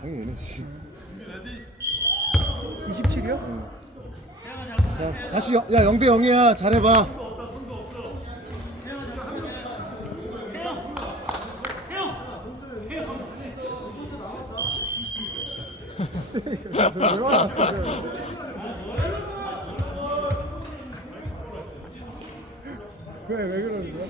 당연히 NSC. 27이요? 자 다시 여, 야 0대 0이야 잘해봐. 왜 왔어? 왜, 왜 그러는 거야?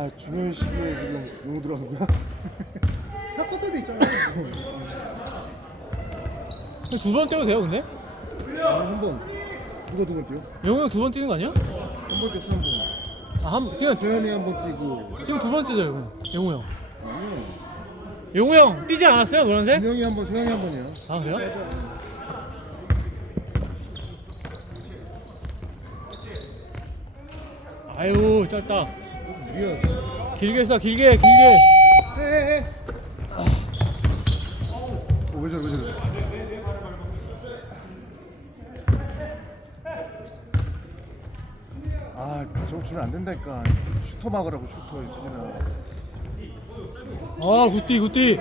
야 중요한 시기에 지금 용어 들어간 거야? 사커 때도 있잖아. 두 번 뛰어도 돼요 근데? 한번 누가 두 번 뛰어? 영호 형 두 번 뛰는 거 아니야? 한 번 뛰었어 한 번. 아 한 지금 세현이 한 번 뛰고. 지금 두 번째죠 영호 영호 형 아니야. 영호 형 뛰지 않았어요 노란색? 준영이 한 번, 세영이 한 번이야. 아 그래요? 아유 짧다. 길게 쏴 길게 길게. 어 왜 저래 왜 저래? 아 저거 주면 안 된다니까. 슈터 막으라고 슈터 수진아. 아 굿띠 굿띠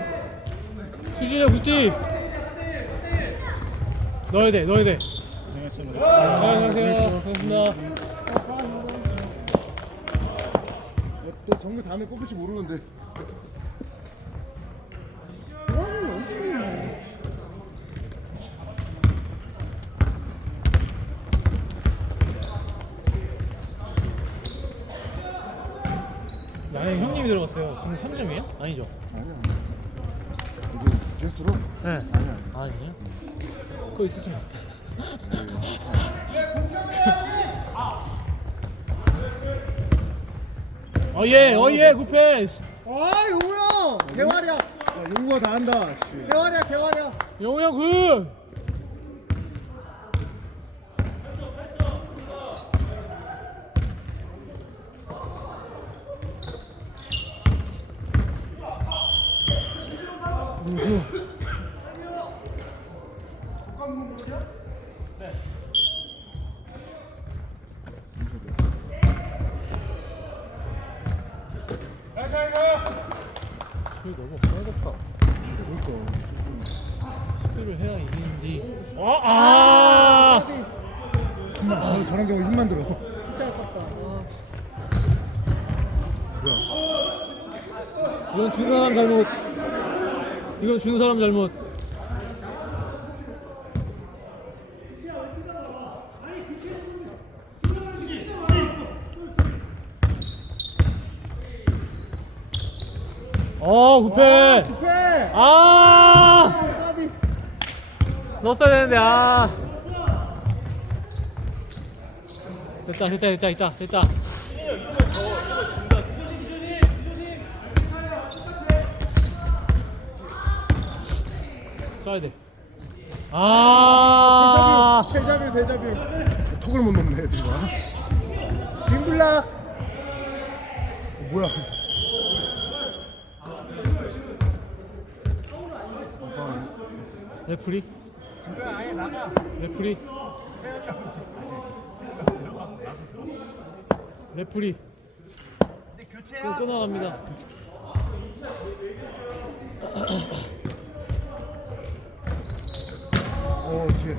수진이 형 굿띠 넣어야 돼 넣어야 돼 네, 안녕하세요 반갑습니다 야, 또 정규 다음에 뽑을지 모르는데. 엄청. 나는 형님이 들어갔어요 그럼 3점이에요? 아니죠 아니야. 이거 게스트로? 네 아니야. 아, 아니에요? 그거 있으시면 좋겠다 어예 어예 굿패스 아, 용우야! 개활이야! 야 용구가 다 한다. 씨. 개활이야, 개활이야! 영호 형 굿! 그 너무 없어야겠다 그러니까. 수비를 해야 이기는지 어? 아! 저, 저런 경우 힘만 들어. 진짜 아깝다. 아. 뭐야? 이건 주는 사람 잘못 이건 주는 사람 잘못 어 구패 부패! 아 아, 까비! 넣었어야 되는데 아 됐다 됐다 됐다 됐다 됐다 쏴야 돼. 아, 대자뷰, 대자뷰, 대자뷰. 톡을 못 넘네 애들이가. 빈블락! 어, 뭐야? 레프리. 레프리. 레프리. 또, 또 나갑니다. 어 뒤에.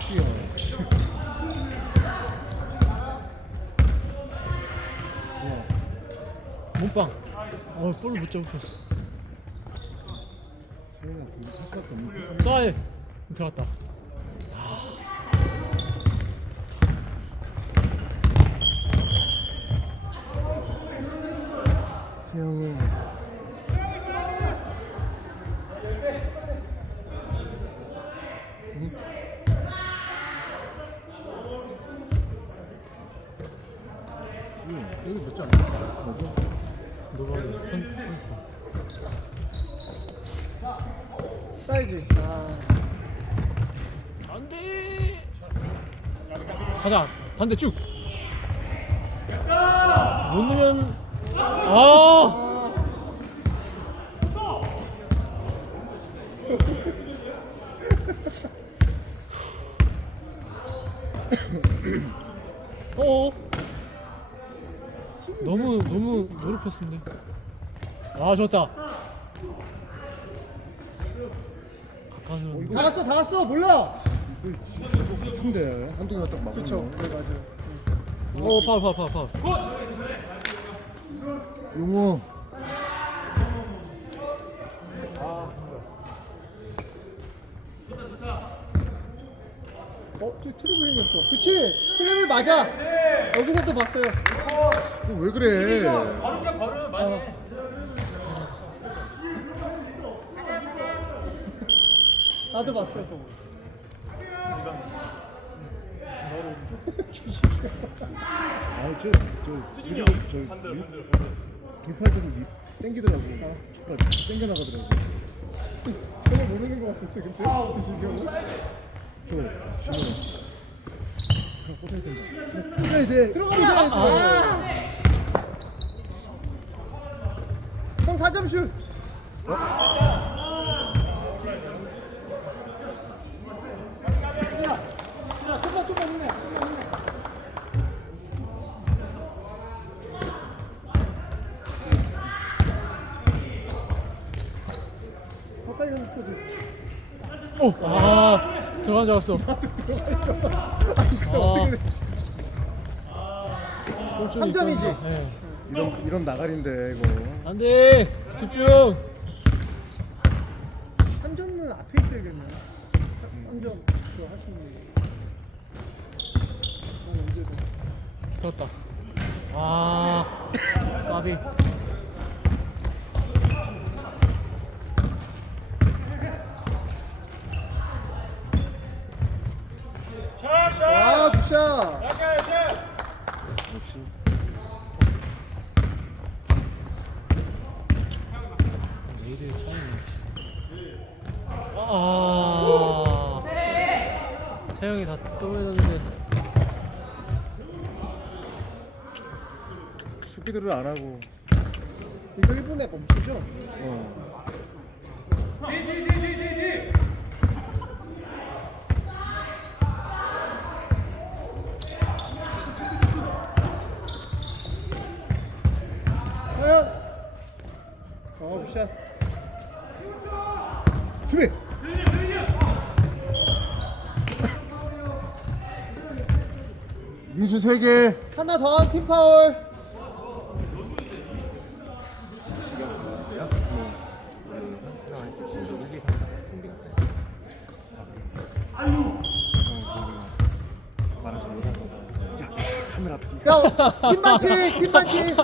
슛이야. 좋아. 몸빵. 어, 볼을 못 잡았어. 돼. 들어갔다. 세영아. 여기 몇점 맞아? 너가 손, 사이즈. 아. 안 돼. 가자. 반대 쭉. 못 넣으면 아. 어. 너무 너무 노릇했는데. 아 좋다. 가까스로. 다 왔어 다 왔어 몰라. 한두 개만 딱 막으면. 그쵸. 네 맞아요. 오 파울 파울 파울 파울. 용호. 어? 저 트리블 생겼어. 그치? 트리블 맞아. 여기서도 봤어요. 어, 왜 그래? 나도 봤어 저거 아, 저, 돌파할 때도 미, 땡기더라고. 축구가 땡겨 나가더라고. 저거 모르는 거 같은데 근데? 저, 지금. 그냥 꽂아야 된다. 꽂아야 돼. 들어가야 돼. 형 4점 슛. 가서 쳐도 오. 아 들어간 줄 알았어. 아니 그럼 어떻게 돼? 골쪽에 3점이지? 있거든요. 네. 이런, 이런 나가리인데, 이거. 안 돼 집중. 3점은 앞에 있어야겠네 3점 그거 하시는 거 어, 언제 돼? 들었다. 아 까비. 와 굿샷 역시. 메이드의 차이네. 아. 세영이 다 떨어졌는데. 수비들을 안 하고. 이거 일본에 멈추죠? 어. 과연 어 굿샷 민수 세 개. 하나 더 하면 팀 파울 말하지 말라고. 야. 야 팀반치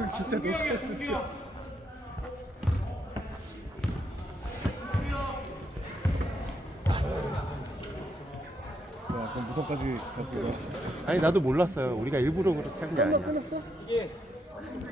진짜 놓쳤어 야, 그럼 무덤까지 갖고 가. 아니 나도 몰랐어요. 우리가 일부러 그렇게 한게 끝났 아니야. 끝났어?